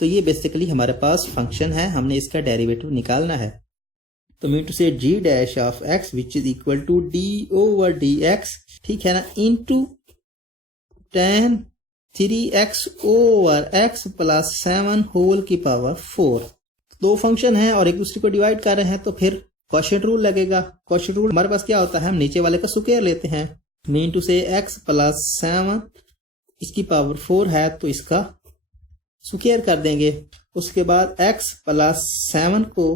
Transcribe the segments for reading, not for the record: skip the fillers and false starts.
तो ये बेसिकली हमारे पास फंक्शन है, हमने इसका डेरिवेटिव निकालना है। तो mean to say g dash of x which is equal to d/dx, ठीक है ना, into tan 3x over x plus 7 whole की पावर 4। दो फंक्शन हैं और एक दूसरे को डिवाइड कर रहे हैं तो फिर क्वोशिएंट रूल लगेगा। क्वोशिएंट रूल हमारे पास क्या होता है, हम नीचे वाले का स्क्वायर लेते हैं। मीन टू से x प्लस 7 इसकी पावर 4 है तो इसका स्क्वायर कर देंगे। उसके बाद x प्लस 7 को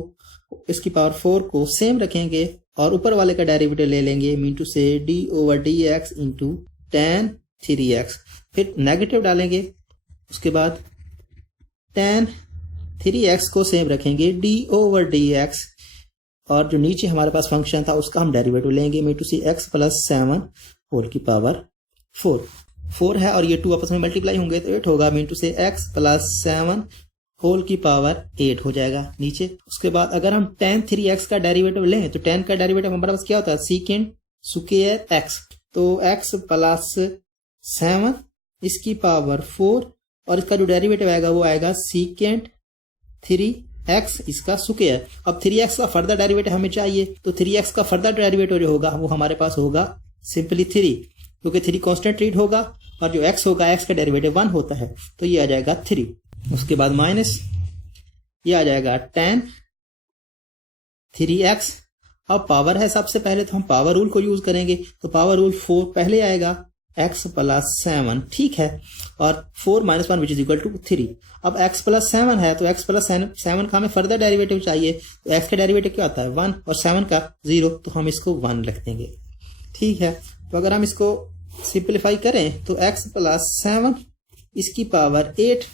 इसकी पावर 4 को सेम रखेंगे और ऊपर वाले का डेरिवेटिव ले लेंगे। मीन टू से d/dx इंटू tan 3x, फिर नेगेटिव डालेंगे। उसके बाद tan 3x को सेम रखेंगे d/dx और जो नीचे हमारे पास फंक्शन था उसका हम डेरिवेटिव लेंगे। Mean to see x plus 7 whole की पावर 4 है और ये 2 आपस में मल्टीप्लाई होंगे तो 8 होगा। मीन टू से x प्लस 7 होल की पावर 8 हो जाएगा नीचे। उसके बाद अगर हम tan 3x का डेरिवेटिव लें तो tan का डेरिवेटिव हमारे पास क्या होता है, सीकेंट स्क्वायर x, तो x प्लस 7 इसकी पावर 4 और इसका जो डेरिवेटिव आएगा वो आएगा सीकेंट 3x इसका स्क्वायर। अब 3x का फर्दर डेरिवेटिव हमें चाहिए तो 3x का फर्दर डेरिवेटिव जो होगा वो हमारे पास होगा सिंपली 3, क्योंकि 3 कांस्टेंट ट्रीट होगा और जो x होगा x का डेरिवेटिव 1 होता है तो ये आ जाएगा 3। उसके बाद माइनस ये आ जाएगा tan 3x। अब पावर है सबसे पहले तो हम पावर रूल को यूज करेंगे तो पावर रूल 4 पहले आएगा x प्लस 7, ठीक है, और 4 minus 1 which is equal to 3। अब x प्लस 7 है तो x प्लस 7 का हमें फर्दर डेरिवेटिव चाहिए तो x का डेरिवेटिव क्या होता है 1 और 7 का 0, तो हम इसको 1 लिख देंगे, ठीक है। तो अगर हम इसको सिंप्लीफाई करें तो x प्लस 7 इसकी पावर 8,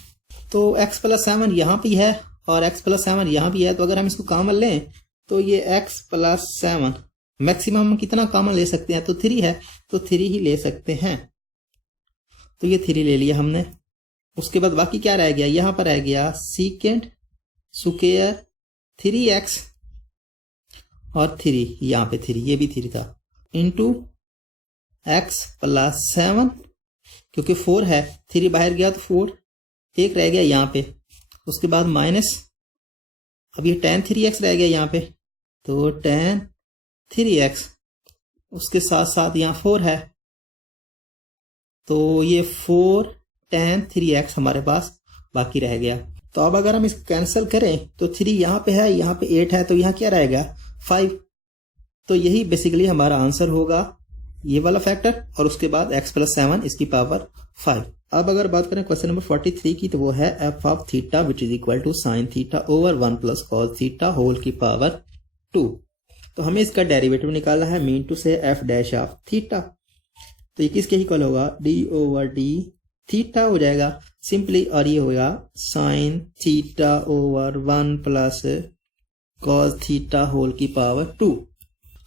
तो x प्लस 7 यहाँ भी है और x प्लस 7 यहाँ भी है, तो अगर हम इसको कॉमन लें तो ये x प्लस 7 मैक्सिमम हम कितना कॉमन ले सकते हैं, तो 3 है तो 3 ही ले सकते हैं, तो ये 3 ले लिया हमने। उसके बाद बाकी क्या रह गया, यहाँ पर रह गया सीकेंट स्क्वायर 3x और 3, यहाँ पे 3, ये भी 3 था, इंटू x प्लस 7, क्योंकि 4 है 3 बाहर गया तो 4, एक रह गया यहाँ पे। उसके बाद माइनस, अब ये tan 3x रह गया यहाँ पे, तो tan 3x, उसके साथ साथ यहाँ 4 है तो ये 4 tan 3x हमारे पास बाकी रह गया। तो अब अगर हम इसको कैंसिल करें तो 3 यहाँ पे है, यहाँ पे 8 है, तो यहाँ क्या रहेगा 5। तो यही बेसिकली हमारा आंसर होगा, ये वाला फैक्टर और उसके बाद x प्लस 7 इसकी पावर 5। अब अगर बात करें क्वेश्चन नंबर 43 की तो वो है f of theta which is equal to sine theta over 1 plus cos theta whole की पावर 2। तो हमें इसका डेरिवेटिव निकालना है। Mean to say f dash of theta, तो ये किसके इक्वल होगा, d/d थीटा हो जाएगा सिंपली, और ये होगा sine theta over 1 plus cos theta whole की पावर 2।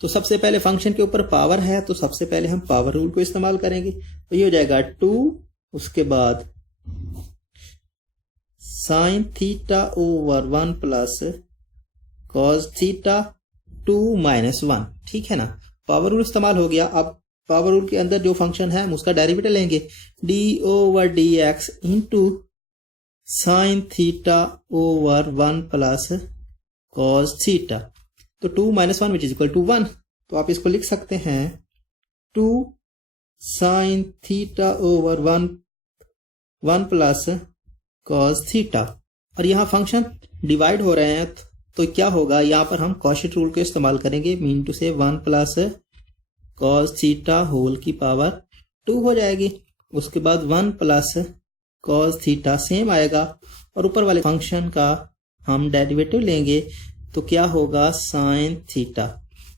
तो सबसे पहले फंक्शन के ऊपर पावर है तो सबसे पहले हम पावर रूल को इस्तेमाल करेंगे, तो ये हो जाएगा 2, उसके बाद sign theta over 1 plus cos theta 2 minus 1, ठीक है ना। पावर रूल इस्तेमाल हो गया। अब पावर रूल के अंदर जो फंक्शन है हम उसका डेरिवेटिव लेंगे, d/dx into sine theta over 1 plus cos theta, तो 2 minus 1 which is equal to 1, तो आप इसको लिख सकते हैं 2 sine theta over 1 plus cos theta. और यहाँ फंक्शन डिवाइड हो रहे हैं तो क्या होगा, यहाँ पर हम क्वोशिएंट रूल को इस्तेमाल करेंगे। मीन टू से 1 प्लस कॉस थीटा होल की पावर 2 हो जाएगी। उसके बाद 1 प्लस कॉस थीटा सेम आएगा और ऊपर वाले फंक्शन का हम डेरिवेटिव लेंगे तो क्या होगा साइन थीटा।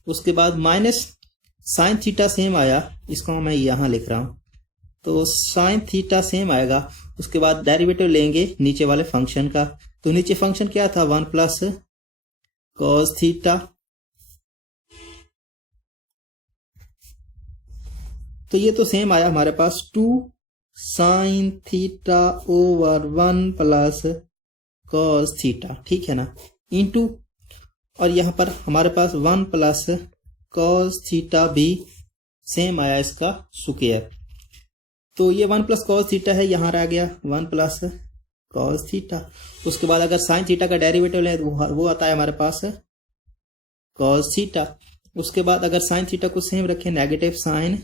उसके बाद माइनस साइन थीटा सेम आया, इसको मैं यहाँ लिख रहा हूँ, तो साइन थीटा सेम आएगा। उसके बाद डेरिवेटिव लेंगे नीचे वाले फंक्शन का, तो नीचे फंक्शन क्या था 1 प्लस कॉस थीटा, तो ये तो सेम आया हमारे पास 2 sine theta over 1 plus cos theta, ठीक है ना, इंटू, और यहाँ पर हमारे पास 1 प्लस कॉस थीटा भी सेम आया इसका स्क्वायर, तो ये 1 प्लस कॉस थीटा है, यहाँ रह गया 1 प्लस कॉस थीटा। उसके बाद अगर साइन थीटा का डेरिवेटिव लें तो वो आता है हमारे पास कॉस थीटा। उसके बाद अगर साइन थीटा को सेम रखें नेगेटिव साइन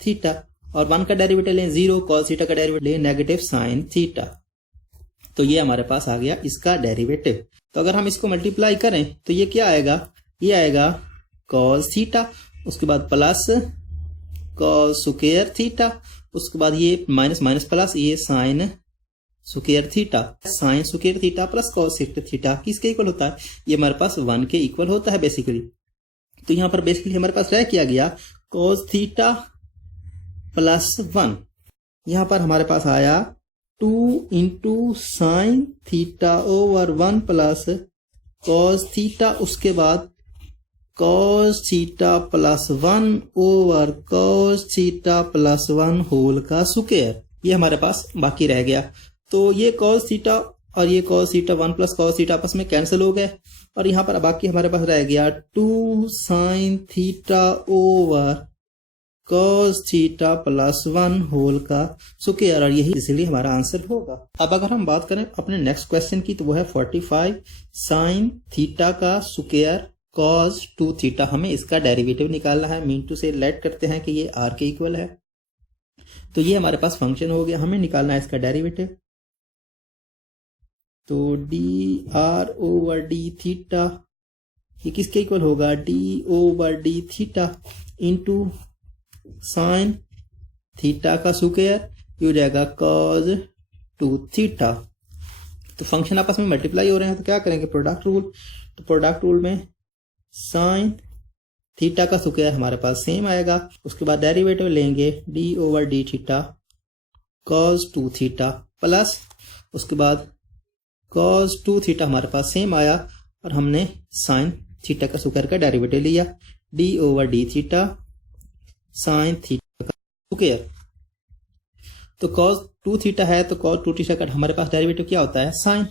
थीटा, और 1 का डेरिवेटिव लें 0, कॉस थीटा का डेरिवेटिव लें नेगेटिव साइन थीटा, तो ये हमारे पास आ गया इसका डेरिवेटिव। तो अगर हम इसको मल्टीप्लाई करें तो ये क्या आएगा, ये आएगा कॉस थीटा, उसके बाद प्लस कॉस स्क्वायर थीटा, उसके बाद ये माइनस माइनस प्लस ये sine square theta, sine square theta plus cos theta किसके इक्वल होता है, ये हमारे पास 1 के इक्वल होता है बेसिकली। तो यहाँ पर बेसिकली हमारे पास रह किया गया कॉस थीटा प्लस 1, यहाँ पर हमारे पास आया 2 into sine theta over 1 plus cos theta, उसके बाद cos theta plus 1 over cos theta plus 1 whole का स्क्वायर, ये हमारे पास बाकी रह गया। तो ये कॉस थीटा और ये cos theta 1 plus cos theta आपस में कैंसिल हो गए, और यहाँ पर बाकी हमारे पास रह गया 2 sine theta over cos theta plus 1 whole का स्क्वायर, और यही इसलिए हमारा आंसर होगा। अब अगर हम बात करें अपने नेक्स्ट क्वेश्चन की तो वो है 45 साइन थीटा का स्क्वायर कॉस 2 थीटा, हमें इसका डेरिवेटिव निकालना है। मीन टू से लेट करते हैं कि ये आर के इक्वल है, तो ये हमारे पास फंक्शन हो गया, हमें निकालना है इसका डेरिवेटिव। तो D r over d theta ये किसके इक्वल होगा, D over d theta into sine theta का स्क्वायर, ये हो जाएगा कॉस 2 थीटा। तो फंक्शन आपस में मल्टीप्लाई हो रहे हैं तो क्या करेंगे, प्रोडक्ट रूल। तो प्रोडक्ट रूल में साइन थीटा का स्क्वायर हमारे पास सेम आएगा, उसके बाद डेरिवेटिव लेंगे D over d theta cos 2 theta plus उसके बाद कॉस 2 थीटा हमारे पास सेम आया, और हमने साइन थीटा का स्क्वायर का डेरिवेटिव लिया D over d theta sine theta का स्क्वायर। तो कॉस 2 थीटा है तो कॉस 2 थीटा का हमारे पास डेरिवेटिव क्या होता है, साइन,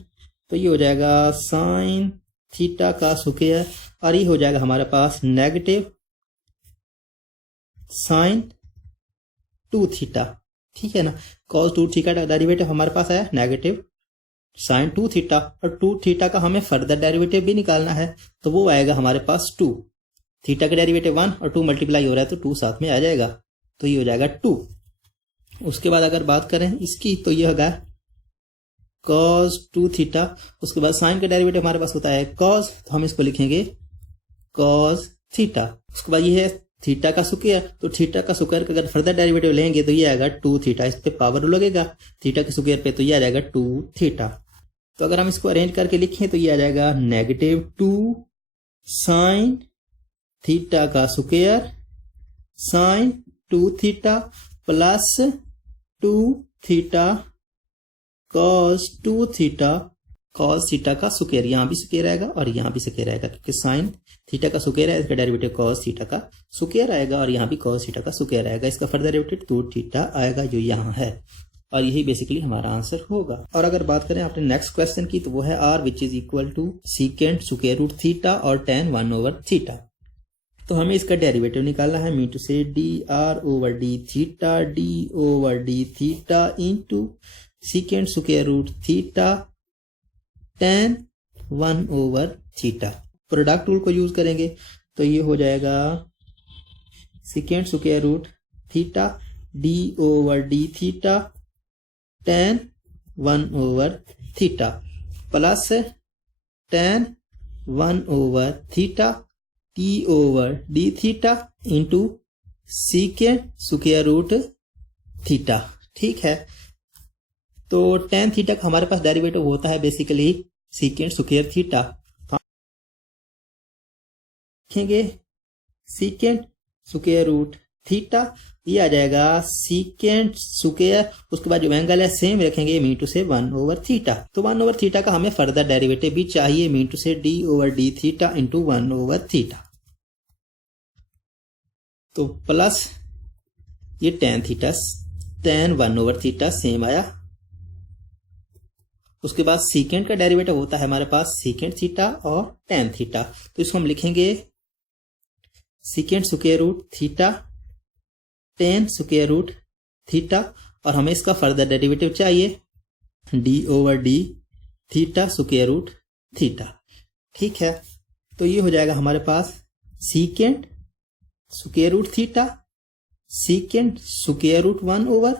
तो ये हो जाएगा साइन थीटा का स्क्वायर, और ये हो जाएगा हमारे पास नेगेटिव साइन 2 थीटा, ठीक है ना। कॉस 2 थीटा का डेरिवेटिव हमारे पास आया नेगेटिव साइन 2 थीटा, और 2 थीटा का हमें फर्दर डेरिवेटिव भी निकालना है, तो वो आएगा हमारे पास 2, थीटा का डेरिवेटिव 1 और 2 मल्टीप्लाई हो रहा है तो 2 साथ में आ जाएगा, तो ये हो जाएगा 2। उसके बाद अगर बात करें इसकी तो ये होगा कॉस 2 थीटा, उसके बाद साइन का डेरिवेटिव हमारे पास होता है कॉस, तो हम इसको लिखेंगे कॉस थीटा। उसके बाद ये है थीटा का स्क्वायर, तो थीटा का स्क्वायर का अगर फर्दर डेरिवेटिव लेंगे तो ये आएगा 2 थीटा, इस पे पावर लगेगा थीटा के स्क्वायर पे, तो ये आ जाएगा 2 थीटा। तो अगर हम इसको अरेंज करके लिखें तो ये आ जाएगा नेगेटिव 2 साइन थीटा का square sine 2 theta plus 2 theta cos 2 theta cos theta का स्क्वायर, यहाँ भी स्क्वायर आएगा और यहाँ भी स्क्वायर आएगा, क्योंकि साइन थीटा का स्क्वायर है, इसका डेरिवेटिव कॉस थीटा का स्क्वायर आएगा, और यहाँ भी कॉस थीटा का स्क्वायर आएगा, इसका फर्दर डेरिवेटिव 2 थीटा आएगा जो यहाँ है, और यही बेसिकली हमारा आंसर होगा। और अगर बात करें अपने नेक्स्ट क्वेश्चन की तो वो है r which is equal to secant square root theta और tan 1 ओवर थीटा। तो हमें इसका डेरिवेटिव निकालना है, mean to say d r over d theta d over d theta into secant square root theta tan 1 over theta. Product rule को use करेंगे तो ये हो जाएगा secant square root theta d over d theta tan 1 over theta plus tan 1 over theta t over d theta into secant square root theta, ठीक है। तो tan theta का हमारे पास डेरिवेटिव होता है बेसिकली सीकेंट स्क्वायर थीटा, लिखेंगे secant square root theta, ये आ जाएगा सीकेंट स्क्वायर, उसके बाद जो एंगल है सेम रखेंगे मीन टू से 1 ओवर थीटा। तो 1 ओवर थीटा का हमें फर्दर डेरिवेटिव भी चाहिए, mean to say d over d theta into 1 over theta, तो प्लस ये tan theta tan 1 over theta same आया। उसके बाद सीकेंट का डेरिवेटिव होता है हमारे पास सीकेंट थीटा और tan थीटा, तो इसको हम लिखेंगे secant square root theta tan square root theta, और हमें इसका फर्दर डेरिवेटिव चाहिए d/d theta square root theta. ठीक है, तो ये हो जाएगा हमारे पास secant square root theta, secant square root 1 over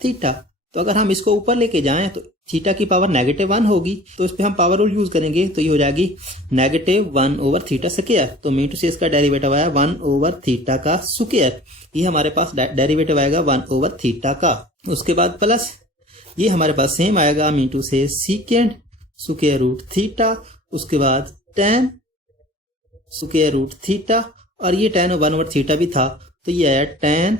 theta. तो अगर हम इसको ऊपर लेके जाएं तो थीटा की पावर -1 होगी, तो इस पे हम पावर रूल यूज करेंगे, तो ये हो जाएगी -1 ओवर थीटा स्क्वायर। तो मीन टू से इसका डेरिवेटिव आया 1 ओवर थीटा का स्क्वायर। ये हमारे पास डेरिवेटिव आएगा 1 ओवर थीटा का। उसके बाद प्लस ये हमारे पास सेम आएगा मीन टू से सीकेंट स्क्वायर रूट थीटा, उसके बाद tan स्क्वायर रूट थीटा, और ये tan 1 ओवर थीटा भी था, तो ये आया tan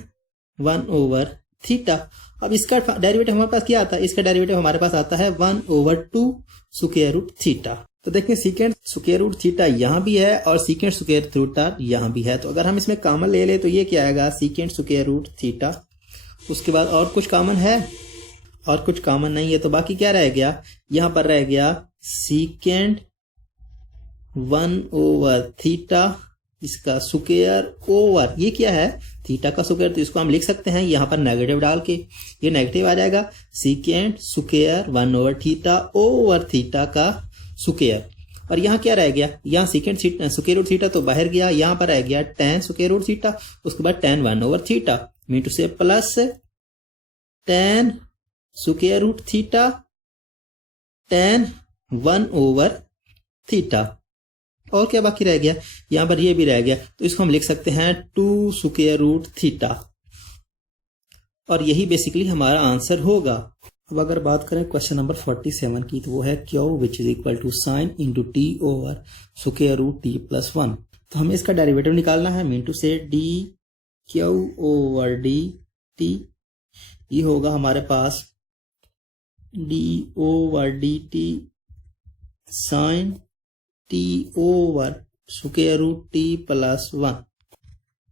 1 ओवर थीटा। अब इसका डेरिवेटिव हमारे पास क्या आता है? इसका डेरिवेटिव हमारे पास आता है 1/2 स्क्वायर रूट थीटा। तो देखिए सीकेंट स्क्वायर रूट थीटा यहाँ भी है और सीकेंट स्क्वायर थीटा यहाँ भी है, तो अगर हम इसमें कॉमन ले ले तो ये क्या आएगा? Secant square root theta. उसके बाद और कुछ कॉमन है? और कुछ कॉमन नहीं है, तो बाकी क्या रह गया? यहाँ पर रह गया सीकेंट 1 ओवर थीटा, इसका स्क्वायर ओवर ये क्या है? थीटा का स्क्वायर, तो इसको हम लिख सकते हैं यहाँ पर नेगेटिव डाल के, ये नेगेटिव आ जाएगा secant square 1 over theta over theta का स्क्वायर। और यहाँ क्या रह गया? यहाँ सीकेंट स्क्वायर रूट थीटा तो बाहर गया, यहाँ पर रह गया tan स्क्वायर रूट थीटा, उसके बाद tan 1 over theta, mean to से plus tan square root theta tan 1 over theta. और क्या बाकी रह गया? यहां पर ये भी रह गया, तो इसको हम लिख सकते हैं 2 स्क्वायर रूट थीटा, और यही बेसिकली हमारा आंसर होगा। अब अगर बात करें क्वेश्चन नंबर 47 की, तो वो है Q which is equal to sine into T over square root T plus 1। तो हमें इसका डेरिवेटिव निकालना है, mean to say D Q over D T, ये होगा हमारे पास D over D T sine T over square root T plus 1।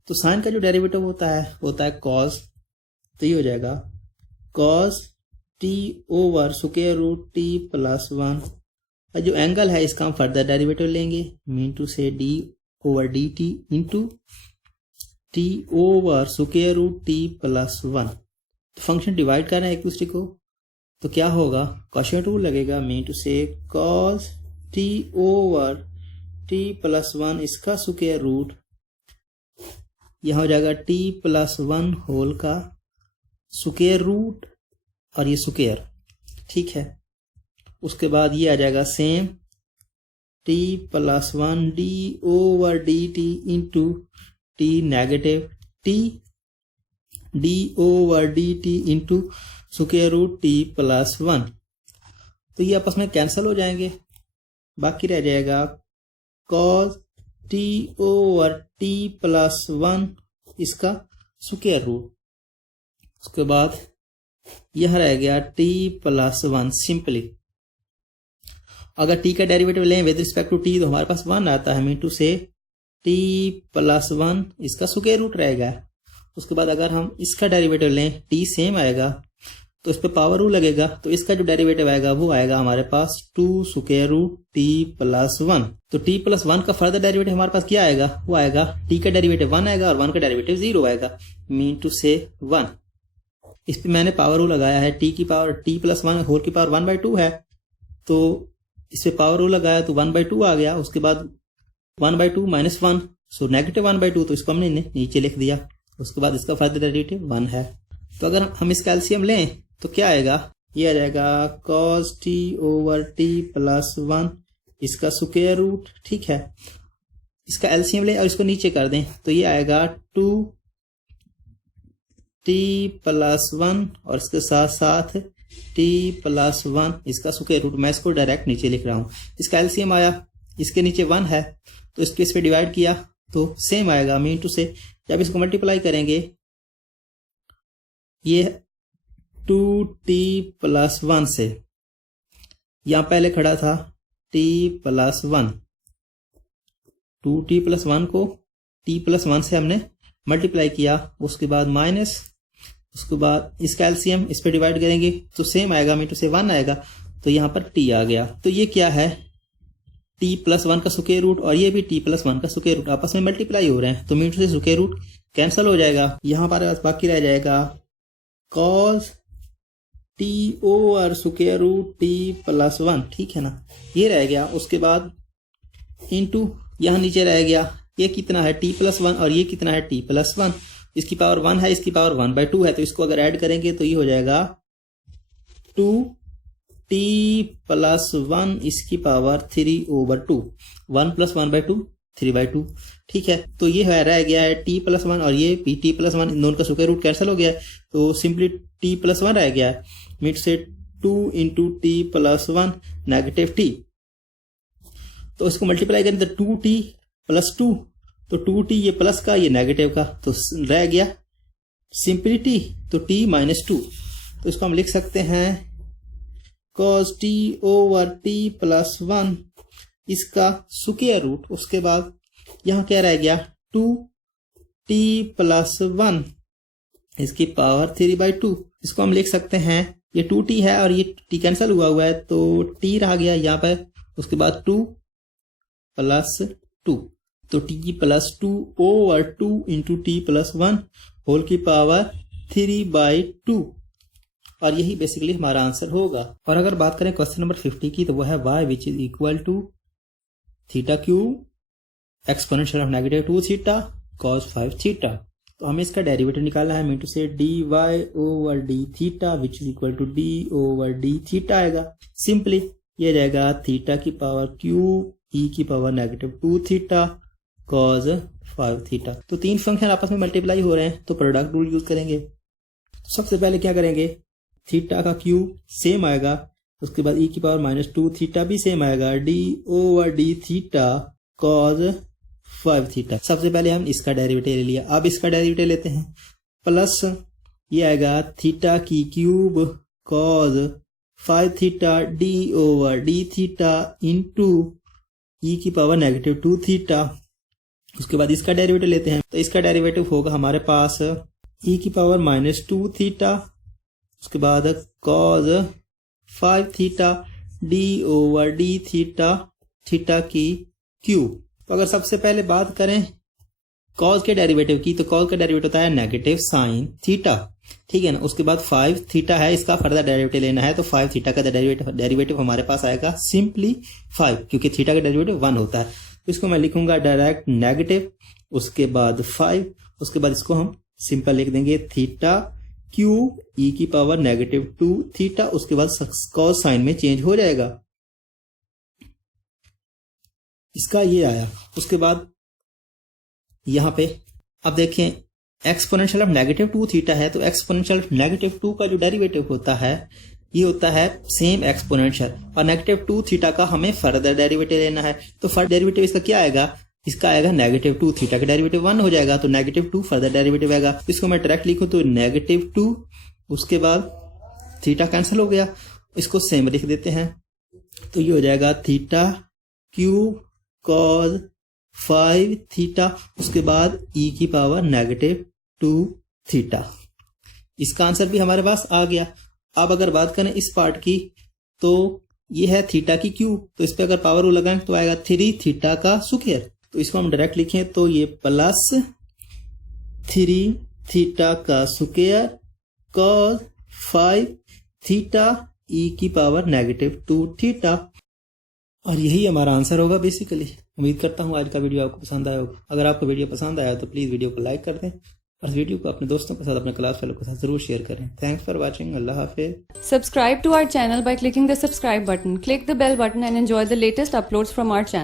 तो साइन का जो डेरिवेटिव होता है कॉस, तो ये हो जाएगा cos t over square root T plus 1। और जो एंगल है इसका हम फर्दर डेरिवेटिव लेंगे, mean to say d over D t into T over square root T plus 1। तो फंक्शन डिवाइड कर रहे हैं एक दूसरे को, तो क्या होगा? क्वोशिएंट रूल लगेगा, मीन टू से cos t over T plus 1 इसका स्क्वायर रूट, यह हो जाएगा टी प्लस 1 होल का स्क्वायर रूट, और ये स्क्वायर। ठीक है, उसके बाद ये आ जाएगा same t plus 1 d over D t into t negative t d over D t into square root T plus 1। तो ये आपस में कैंसिल हो जाएंगे, बाकी रह जाएगा cos t over T plus 1 इसका स्क्वायर रूट। उसके बाद यह रह गया टी प्लस 1। सिंपली अगर टी का डेरिवेटिव लें विद रिस्पेक्ट टू टी, तो हमारे पास 1 आता है, मीन टू से टी प्लस 1 इसका स्क्वायर रूट रहेगा। उसके बाद अगर हम इसका डेरिवेटिव लें, टी सेम आएगा, तो इस पे पावर रूल लगेगा, तो इसका जो डेरिवेटिव आएगा वो आएगा हमारे पास 2 स्क्वायर रूट टी प्लस 1। तो टी प्लस 1 का फर्दर डेरिवेटिव हमारे पास क्या आएगा? वो आएगा टी का डेरिवेटिव 1 आएगा और 1 का डेरिवेटिव 0 आएगा, मीन टू से 1। इस पे मैंने पावर रूल लगाया है, टी की पावर टी प्लस 1 होल की पावर 1/2 है, तो इस पे पावर रूल लगाया तो 1/2 आ गया। उसके बाद 1/2 माइनस 1, सो नेगेटिव 1/2, तो इसको हमने नीचे लिख दिया। उसके बाद इसका फर्दर डेरिवेटिव 1 है। तो अगर हम इसका एलसीएम लें तो क्या आएगा? ये आ जाएगा cos t over T plus 1 इसका स्क्वायर रूट। ठीक है, इसका एलसीएम लें और इसको नीचे कर दें, तो ये आएगा 2 टी प्लस 1 और इसके साथ साथ टी प्लस 1 इसका स्क्वायर रूट। मैं इसको डायरेक्ट नीचे लिख रहा हूं। इसका एलसीएम आया, इसके नीचे 1 है, तो इसको इस पे डिवाइड किया तो सेम आएगा, मीन टू से जब इसको मल्टीप्लाई करेंगे, ये 2t प्लस 1 से, यहां पहले खड़ा था t प्लस 1, 2t प्लस 1 को t प्लस 1 से हमने मल्टीप्लाई किया, उसके बाद माइनस, उसके बाद इसका एलसीएम इस पे डिवाइड करेंगे तो सेम आएगा, मीन टू से 1 आएगा, तो यहां पर t आ गया। तो ये क्या है? t प्लस 1 का स्क्वायर रूट और ये भी t प्लस 1 का स्क्वायर रूट आपस में मल्टीप्लाई हो रहे हैं, तो mean to say square root cancel हो जाएगा। यहां पर बाकी रह जाएगा cos t over square root T plus 1, ठीक है ना, ये रह गया। उसके बाद इनटू यहाँ नीचे रह गया, ये कितना है टी प्लस 1 और ये कितना है टी प्लस 1, इसकी पावर 1 है, इसकी पावर 1/2 है, तो इसको अगर ऐड करेंगे तो ये हो जाएगा 2t प्लस 1 इसकी पावर 3/2, 1 + 1/2 3/2, ठीक है। तो ये रह गया है t प्लस 1 और ये t प्लस 1, इन दोनों का स्क्वायर रूट कैंसिल हो गया है, तो सिंपली t प्लस 1 रह गया है। मीट से 2 × t प्लस 1 नेगेटिव t, तो इसको मल्टीप्लाई करें तो 2t प्लस 2, तो 2t ये प्लस का ये नेगेटिव का, तो रह गया सिंपली t, तो t - 2, तो इसको हम लिख सकते हैं cos t over t plus 1 इसका स्क्वायर रूट, उसके बाद यहाँ क्या रह गया 2t प्लस 1 इसकी पावर 3/2, इसको हम लिख सकते हैं, ये 2t है और ये t कैंसिल हुआ है, तो t रह गया यहाँ पर, उसके बाद 2 प्लस 2, तो t plus 2 over 2 × t plus 1 whole की पावर 3/2, और यही बेसिकली हमारा आंसर होगा। और अगर बात करें क्वेश्चन नंबर 50 की, तो वो है y which is equal to theta cube exponential of -2 theta cos 5 theta. तो हमें इसका डेरिवेटिव निकालना है, mean to say dy over d theta which is equal to d over d theta आएगा। सिंपली ये जाएगा थीटा की पावर क्यूब e की पावर -2 थीटा cos 5 थीटा। तो तीन फंक्शन आपस में मल्टीप्लाई हो रहे हैं, तो प्रोडक्ट रूल यूज करेंगे। सबसे पहले क्या करेंगे, थीटा का क्यूब सेम आएगा, उसके बाद e की पावर -2 थीटा भी सेम आएगा, d over d theta cos 5 theta. सबसे पहले हम इसका डेरिवेटिव ले लिया, अब इसका डेरिवेटिव लेते हैं, प्लस ये आएगा थीटा की cube cos 5 theta d over d theta into e की पावर -2 थीटा। उसके बाद इसका डेरिवेटिव लेते हैं, तो इसका डेरिवेटिव होगा हमारे पास e की पावर -2 थीटा, उसके बाद cos 5 theta d over d theta, theta की क्यूब। तो अगर सबसे पहले बात करें cos के डेरिवेटिव की, तो cos का डेरिवेटिव होता है नेगेटिव साइन थीटा, ठीक है ना। उसके बाद 5 थीटा है, इसका फर्दर डेरिवेटिव लेना है, तो 5 थीटा का डेरिवेटिव हमारे पास आएगा सिंपली 5, क्योंकि थीटा का डेरिवेटिव 1 होता है। तो इसको मैं लिखूंगा डायरेक्ट नेगेटिव, उसके बाद 5, उसके बाद इसको हम सिंपल लिख देंगे थीटा क्यूब e की पावर -2 थीटा, उसके बाद cos साइन में चेंज हो जाएगा, इसका ये आया। उसके बाद यहां पे अब देखें एक्सपोनेंशियल ऑफ -2 थीटा है, तो एक्सपोनेंशियल ऑफ -2 का जो डेरिवेटिव होता है ये होता है सेम एक्सपोनेंशियल, और -2 थीटा का हमें फर्दर डेरिवेटिव लेना है, तो फर्दर डेरिवेटिव इसका क्या आएगा, इसका आएगा -2 थीटा का डेरिवेटिव 1 हो जाएगा, तो -2 फर्दर डेरिवेटिव आएगा। इसको मैं डायरेक्ट लिखूं तो -2, उसके बाद थीटा कैंसिल हो गया, इसको सेम लिख देते हैं, तो ये हो जाएगा थीटा क्यूब cos 5 थीटा, उसके बाद e की पावर -2 थीटा। इसका आंसर भी हमारे पास आ गया। अब अगर बात करें इस पार्ट की, तो ये है थीटा की क्यूब, तो इस पे अगर पावर रूल लगाएं तो आएगा 3 थीटा का स्क्वायर, तो इसको हम डायरेक्ट लिखें तो ये प्लस 3 थीटा का स्क्वायर cos 5 थीटा e की पावर -2 थीटा, और यही हमारा आंसर होगा बेसिकली। उम्मीद करता हूँ आज का वीडियो आपको पसंद आया होगा। अगर आपको वीडियो पसंद आया तो प्लीज़ वीडियो को लाइक कर दें, और इस वीडियो को अपने दोस्तों के साथ, अपने क्लास फेलो के साथ जरूर शेयर करें। Thanks for watching. Allah Hafiz. Subscribe to our channel by clicking the subscribe button. Click the bell button and enjoy the latest uploads from our channel.